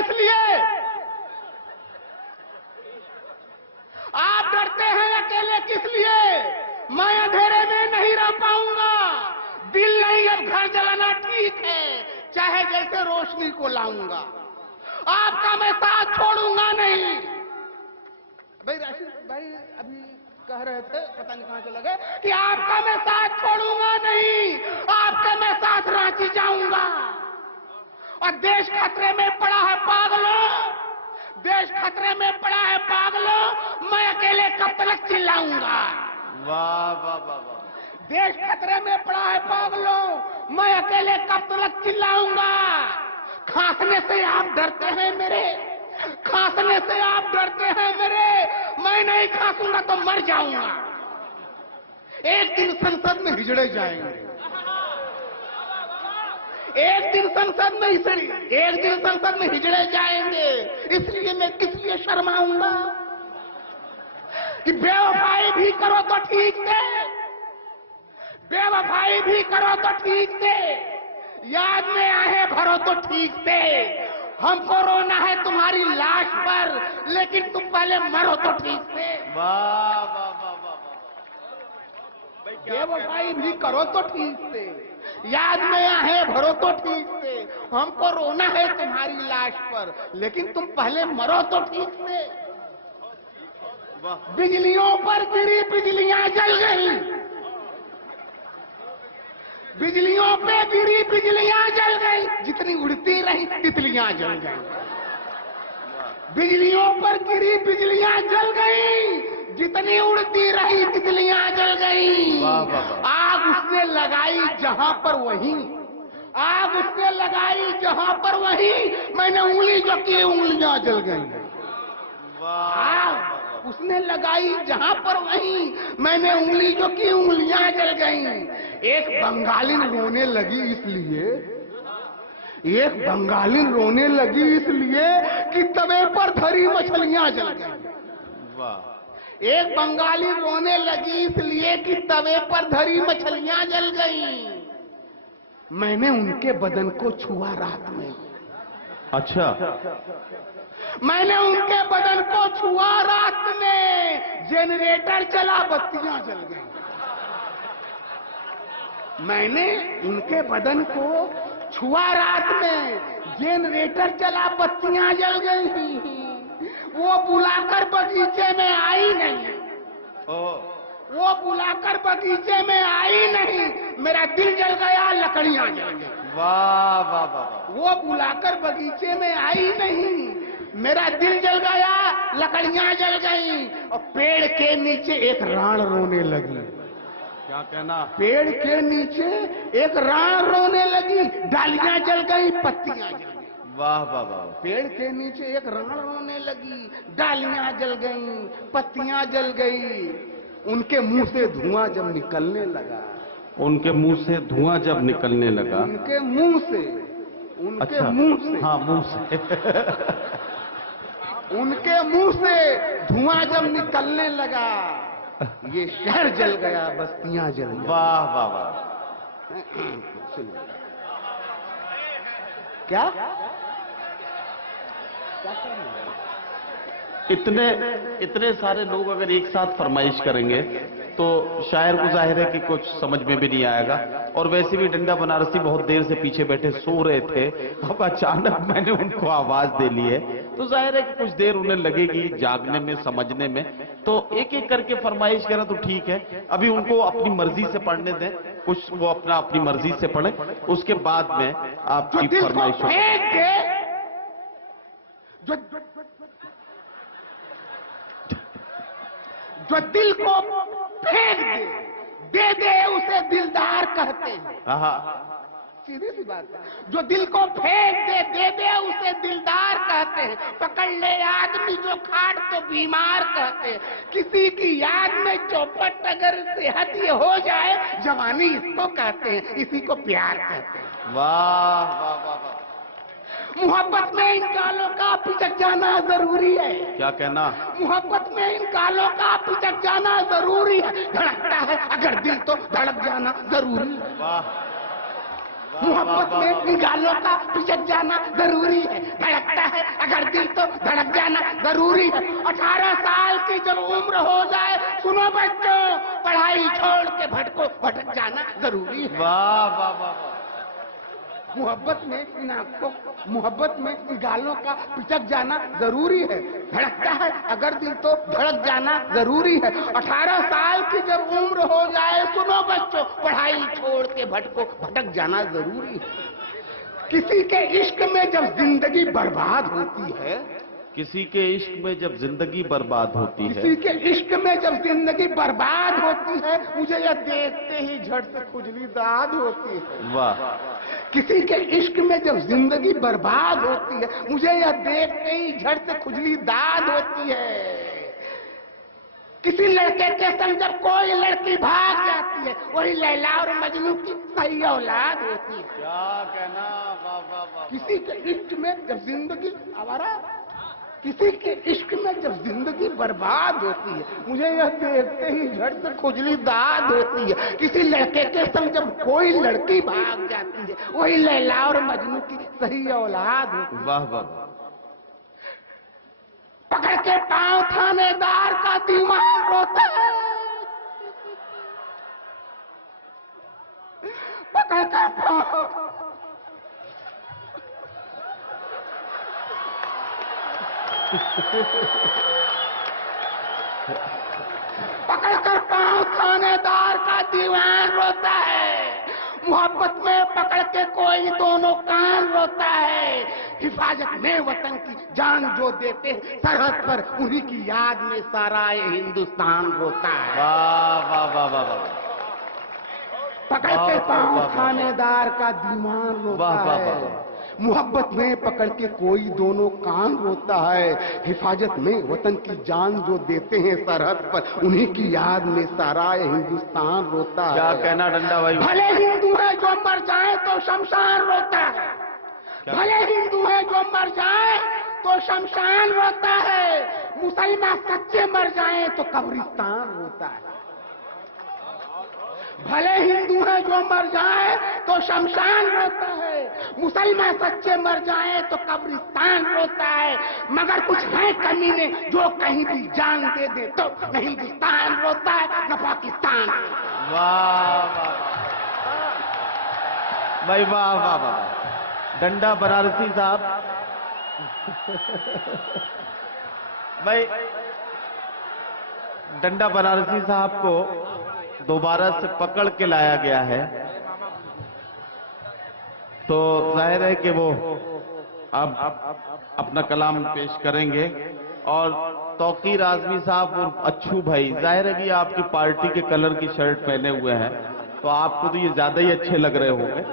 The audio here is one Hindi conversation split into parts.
किस लिए? आप डरते हैं अकेले किस लिए? मैं अंधेरे में नहीं रह पाऊंगा। दिल नहीं, अब घर जलाना ठीक है, चाहे जैसे रोशनी को लाऊंगा। आपका मैं साथ छोड़ूंगा नहीं। भाई राशिद भाई अभी कह रहे थे, पता नहीं कहां चले गए, कि आपका मैं साथ छोड़ूंगा नहीं, आपका मैं साथ रांची जाऊंगा। और देश खतरे में पड़ा है पागलों, देश खतरे में पड़ा है पागलों, मैं अकेले कब तक चिल्लाऊंगा। वाह वाह वाह वाह। देश खतरे में पड़ा है पागलों, मैं अकेले कब तक चिल्लाऊंगा। खांसने से आप डरते हैं मेरे, खांसने से आप डरते हैं मेरे, मैं नहीं खांसूंगा तो मर जाऊंगा। एक दिन संसद में हिजड़े जाएंगे, एक दिन संसद में एक दिन संसद में हिजड़े जाएंगे। इसलिए मैं किस लिए शर्माऊंगा कि बेवफाई भी करो तो ठीक से, बेवफाई भी करो तो ठीक से, याद में आए भरो तो ठीक से। हमको रोना है तुम्हारी लाश पर, लेकिन तुम पहले मरो तो ठीक से। वाह वाह वाह वाह। बेवफाई भी करो तो ठीक से, याद में आए भरो तो ठीक से। हमको रोना है तुम्हारी लाश पर, लेकिन तुम पहले मरो तो ठीक से। बिजलियों पर गिरी बिजलियां जल गई, बिजलियों पे गिरी बिजलियां जल गई, जितनी उड़ती रही तितलियां जल गई। बिजलियों पर गिरी बिजलियां जल गई, जितनी उड़ती रही तितलियां जल गई। आग उसने लगाई जहां पर वहीं, आग उसने लगाई जहां पर वहीं, मैंने उंगली जो की उंगलियां जल गई। आग उसने लगाई जहां पर वहीं, मैंने उंगली जो की उंगलियां जल गई। एक बंगाली रोने लगी इसलिए, एक बंगाली रोने लगी इसलिए कि तवे पर धरी मछलियां जल गई। वाह। एक बंगाली रोने लगी इसलिए कि तवे पर धरी मछलियां जल गई। मैंने उनके बदन को छुआ रात में। अच्छा। मैंने उनके बदन को छुआ रात में, जनरेटर चला बत्तियां जल गई। मैंने उनके बदन को छुआ रात में, जनरेटर चला बत्तियां जल गई। वो बुलाकर बगीचे में आई नहीं, वो बुलाकर बगीचे में आई नहीं, मेरा दिल जल गया, लकड़ियां जल गई। वाह वाह वाह। वो बुलाकर बगीचे में आई नहीं, मेरा दिल जल गया, लकड़ियां जल गई। और पेड़ के नीचे एक राण रोने लगी। क्या कहना? पेड़ के नीचे एक राण रोने लगी, डालियां जल गई, पत्तियां जल गई। वाह वाह वाह। पेड़ के नीचे एक राण रोने लगी, डालियां जल गई, पत्तियां जल गई। उनके मुंह से धुआं जब निकलने लगा, उनके मुंह से धुआं जब निकलने लगा, उनके मुंह से, उनके अच्छा, मुंह से, हाँ मुंह से उनके मुंह से धुआं जब निकलने लगा, ये शहर जल गया, बस्तियां जल गई। वाह वाह वाह। सुनिए क्या इतने सारे लोग अगर एक साथ फरमाइश करेंगे तो शायर को जाहिर है कि कुछ समझ में भी नहीं आएगा। और वैसे भी डंडा बनारसी बहुत देर से पीछे बैठे सो रहे थे, अब अचानक मैंने उनको आवाज दे ली है, तो जाहिर है कि कुछ देर उन्हें लगेगी जागने में, समझने में। तो एक एक करके फरमाइश करें तो ठीक है, अभी उनको अपनी मर्जी से पढ़ने दें, कुछ वो अपनी मर्जी से पढ़ें, उसके बाद में आपकी फरमाइश जो दिल को फेंक दे दे उसे दिलदार कहते हैं। सीधी सी बात है, जो दिल को फेंक दे दे उसे दिलदार कहते हैं। पकड़ ले आदमी जो खाट तो बीमार कहते हैं। किसी की याद में चौपट अगर सेहत ये हो जाए, जवानी इसको कहते हैं, इसी को प्यार कहते हैं। वाह वाह वाह वाह। मोहब्बत में इन कालों का पिचक जाना जरूरी है। क्या कहना? मोहब्बत में इन कालों का पिचक जाना जरूरी है। धड़कता है अगर दिल तो धड़क जाना जरूरी है। वाह। मोहब्बत में इन गालों का पिचक जाना जरूरी है, धड़कता है अगर दिल तो धड़क जाना जरूरी है। 18 साल की जब उम्र हो जाए, सुनो बच्चों, पढ़ाई छोड़ के भटक जाना जरूरी है। वाह वाह वाह। मोहब्बत में इन आंखों, मोहब्बत में इन गालों का पिचक जाना जरूरी है, धड़कता है अगर दिल तो धड़क जाना जरूरी है। 18 साल की जब उम्र हो जाए, सुनो बच्चों, पढ़ाई छोड़ के भटक जाना जरूरी है। किसी के इश्क में जब जिंदगी बर्बाद होती है, किसी के इश्क में जब जिंदगी बर्बाद होती है, किसी के इश्क में जब जिंदगी बर्बाद होती है, मुझे यह देखते ही झट से खुजली दाद होती है। वाह। किसी के इश्क में जब जिंदगी बर्बाद होती है, मुझे यह देखते ही झट से खुजली दाद होती है। किसी लड़के के संग जब कोई लड़की भाग जाती है, वही लैला और मजनू की सही औलाद होती है। क्या कहना, वाह वाह वाह। किसी के इश्क में जब जिंदगी आवारा, किसी के इश्क में जब जिंदगी बर्बाद होती है, मुझे यह देखते ही झट से खुजली दाद होती है। किसी लड़के के संग जब कोई लड़की भाग जाती है, वही लैला और मजनू की सही औलाद होती है। वाह वाह। पकड़ के पांव थानेदार का दिमाग रोता है, पकड़ के पांव, पकड़कर पांव थानेदार का दीवान रोता है। मोहब्बत में पकड़ के कोई दोनों कान रोता है। हिफाजत में वतन की जान जो देते हैं सरहद पर, उन्हीं की याद में सारा ये हिंदुस्तान रोता है। वाह वाह वाह वाह वाह। पकड़ के पांव थानेदार का दीवान रोता है। मोहब्बत में पकड़ के कोई दोनों कान रोता है। हिफाजत में वतन की जान जो देते हैं सरहद पर, उन्हीं की याद में सारा ये हिंदुस्तान रोता है। क्या कहना डंडा भाई। भले हिंदू है जो मर जाए तो शमशान रोता है, भले हिंदू है जो मर जाए तो शमशान रोता है। मुसलमान सच्चे मर जाए तो कब्रिस्तान रोता है। भले हिंदू है जो मर जाए तो शमशान रोता है, मुसलमान सच्चे मर जाए तो कब्रिस्तान रोता है। मगर कुछ है कमीने जो कहीं भी जान दे दे तो न हिंदुस्तान रोता है न पाकिस्तान। वाह वाह भाई, वाह वाह वाह। डंडा बनारसी साहब भाई, डंडा बनारसी साहब को दोबारा से पकड़ के लाया गया है, तो जाहिर है कि वो अब अपना कलाम पेश करेंगे। और तौकीर आजमी साहब और अच्छू भाई, जाहिर है कि आपकी पार्टी के कलर की शर्ट पहने हुए हैं, तो आपको तो ये ज्यादा ही अच्छे लग रहे होंगे।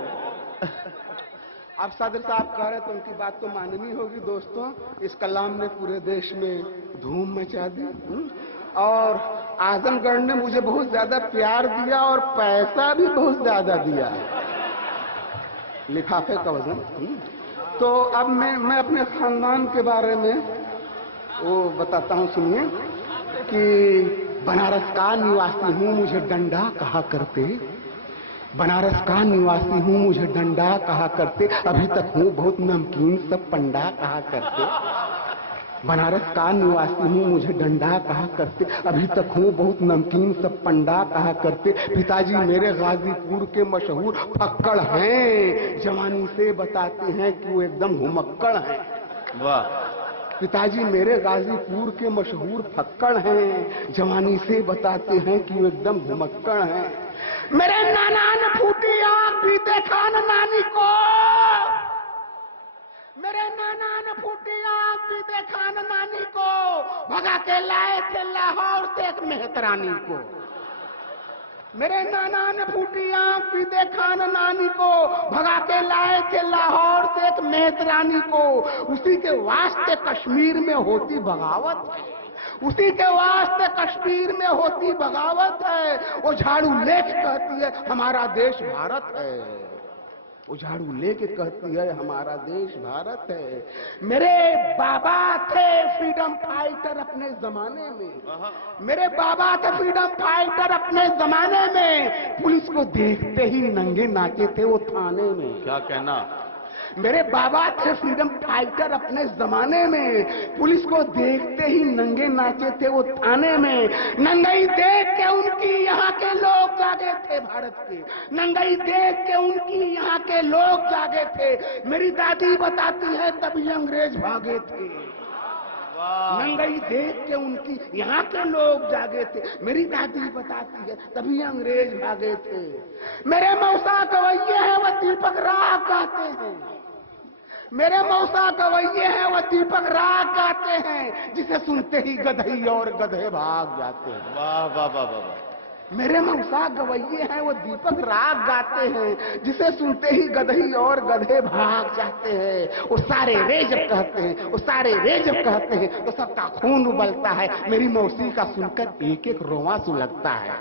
अब सदर साहब कह रहे तो उनकी बात तो माननी होगी। दोस्तों, इस कलाम ने पूरे देश में धूम मचा दी और आजमगढ़ ने मुझे बहुत ज्यादा प्यार दिया और पैसा भी बहुत ज्यादा दिया, लिफाफे का वजन। तो अब मैं अपने खानदान के बारे में वो बताता हूँ, सुनिए कि बनारस का निवासी हूँ, मुझे डंडा कहा करते। बनारस का निवासी हूँ, मुझे डंडा कहा करते। अभी तक हूँ बहुत नमकीन, सब पंडा कहा करते। बनारस का निवासी हूँ, मुझे डंडा कहा करते। अभी तक हूँ बहुत नमकीन, सब पंडा कहा करते। पिताजी मेरे गाजीपुर के मशहूर फक्कड़ हैं, जवानी से बताते हैं कि वो एकदम घुमक्कड़ हैं। वाह। पिताजी मेरे गाजीपुर के मशहूर फक्कड़ हैं, जवानी से बताते हैं कि वो एकदम घुमक्कड़ हैं। मेरे नाना ने फूटी आंख भी देखा न नानी को, मेरे नाना ने फूटी आंख भी देखा न नानी को, भगा के लाए थे लाहौर से एक मेहतरानी को। मेरे नाना ने फूटी आंख भी देखा न नानी को, भगा के लाए थे लाहौर से एक मेहतरानी को। उसी के वास्ते कश्मीर में होती बगावत है, उसी के वास्ते कश्मीर में होती बगावत है। वो झाड़ू लेके कहती है हमारा देश भारत है। वो झाड़ू लेके कहती है हमारा देश भारत है। मेरे बाबा थे फ्रीडम फाइटर अपने जमाने में, मेरे बाबा थे फ्रीडम फाइटर अपने जमाने में, पुलिस को देखते ही नंगे नाचे थे वो थाने में। क्या कहना? मेरे बाबा थे फ्रीडम फाइटर अपने जमाने में, पुलिस को देखते ही नंगे नाचे थे वो थाने में। नंगाई देख के उनकी यहाँ के लोग जागे थे भारत के, नंगाई देख के उनकी यहाँ के लोग जागे थे। मेरी दादी बताती है तभी अंग्रेज भागे थे। नंगाई देख के उनकी यहाँ के लोग जागे थे, मेरी दादी बताती है तभी अंग्रेज भागे थे। मेरे मौसा गवैये हैं वो दीपक राग गाते हैं, मेरे मौसा गवैये हैं वो दीपक राग गाते हैं, जिसे सुनते ही गधई और गधे भाग जाते हैं। वाह वाह वाह वाह। मेरे मौसा गवैये हैं वो दीपक राग गाते हैं, जिसे सुनते ही गधई और गधे भाग जाते हैं। वो सारे रे जब कहते हैं, वो सारे रे जब कहते हैं तो सबका खून उबलता है। मेरी मौसी का सुनकर एक एक रोवां सुलगता है।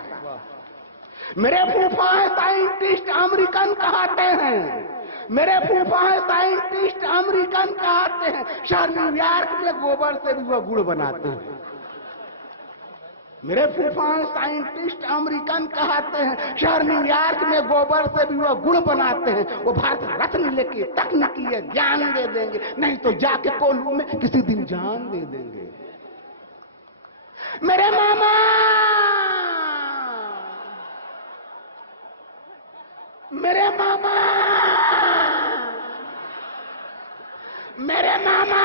मेरे फूफा है साइंटिस्ट अमेरिकन कहते हैं, मेरे फूफा है साइंटिस्ट अमेरिकन कहते हैं, शहर न्यूयॉर्क में गोबर से भी वो गुड़ बनाते हैं। मेरे फूफा है साइंटिस्ट अमेरिकन कहते हैं, शहर न्यूयॉर्क में गोबर से भी वो गुड़ बनाते हैं। वो भारत रत्न लेके तकनीकी ज्ञान दे देंगे, नहीं तो जाके कोल्हू में किसी दिन जान दे देंगे। मेरे मामा, मेरे मामा, मेरे मामा,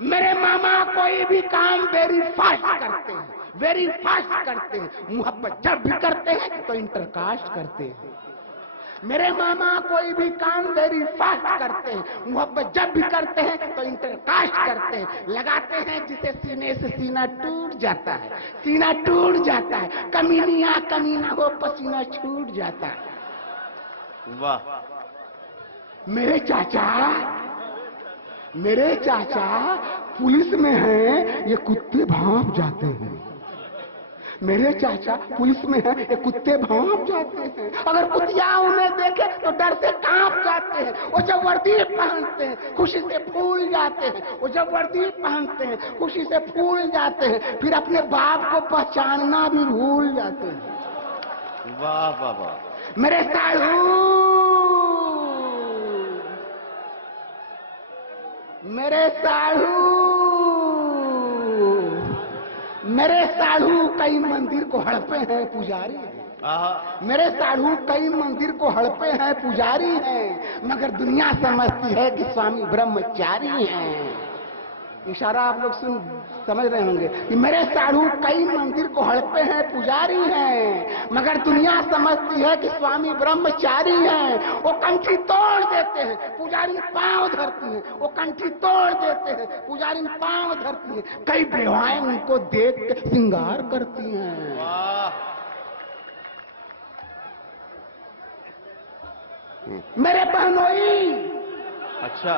मेरे मामा कोई भी काम वेरी फास्ट करते हैं, वेरी फास्ट करते हैं। मोहब्बत जब भी करते हैं तो इंटरकास्ट करते हैं। मेरे मामा कोई भी काम वेरी फास्ट करते हैं, मोहब्बत जब भी करते हैं तो इंटरकास्ट करते हैं। लगाते हैं जिसे सीने से सीना टूट जाता है, सीना टूट जाता है, कमीनिया कमीना हो पसीना छूट जाता है। वाह। मेरे चाचा पुलिस में हैं, ये कुत्ते भांप जाते हैं। मेरे चाचा पुलिस में हैं, ये कुत्ते भांप जाते हैं। अगर कुतिया उन्हें देखे तो डर से कांप जाते हैं। वो जब वर्दी पहनते हैं खुशी से फूल जाते हैं, वो जब वर्दी पहनते हैं खुशी से फूल जाते हैं, फिर अपने बाप को पहचानना भी भूल जाते हैं। वाह वाह वाह। मेरे साढ़ू, मेरे साढ़ू, मेरे साढ़ू कई मंदिर को हड़पे हैं पुजारी हैं। मेरे साढ़ू कई मंदिर को हड़पे हैं पुजारी हैं, मगर दुनिया समझती है कि स्वामी ब्रह्मचारी हैं। इशारा आप लोग समझ रहे होंगे कि मेरे साढ़ू कई मंदिर को हड़पे हैं पुजारी हैं, मगर दुनिया समझती है कि स्वामी ब्रह्मचारी हैं। वो कंठी तोड़ देते हैं, पुजारी पांव धरती हैं, वो कंठी तोड़ देते हैं, पुजारी पांव धरती हैं। कई बेवाएं उनको देख के श्रृंगार करती हैं। मेरे बहनोई, अच्छा,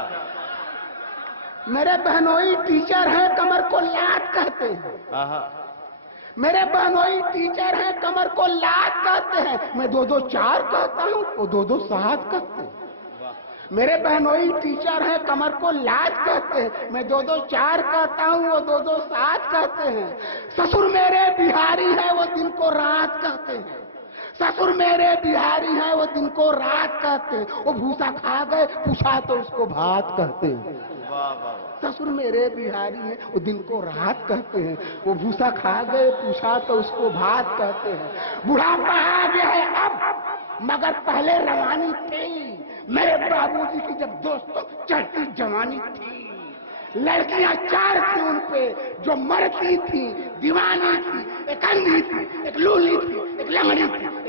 मेरे बहनोई टीचर हैं, कमर को लात कहते हैं। मेरे बहनोई टीचर हैं, कमर को लात कहते हैं। मैं 2-2 4 कहता हूँ, वो 2-2 7 कहते हैं। मेरे बहनोई टीचर हैं, कमर को लात कहते हैं। मैं 2-2 4 कहता हूँ, वो 2-2 7 कहते हैं। ससुर मेरे बिहारी है, वो दिन को रात कहते हैं। ससुर मेरे बिहारी हैं, वो दिन को रात कहते हैं। वो भूसा खा गए, पूछा तो उसको भात कहते हैं। ससुर मेरे बिहारी हैं, वो दिन को रात कहते हैं। वो भूसा खा गए, पूछा तो उसको भात कहते हैं। बुढ़ापा आ गया है अब, मगर पहले रवानी थी। मेरे बाबूजी की जब दोस्तों चढ़ती जवानी थी, लड़कियां 4 थी उन पे जो मरती थी, दीवानी थी। एक अंधी थी, एक लूली थी, एक लंगड़ी थी।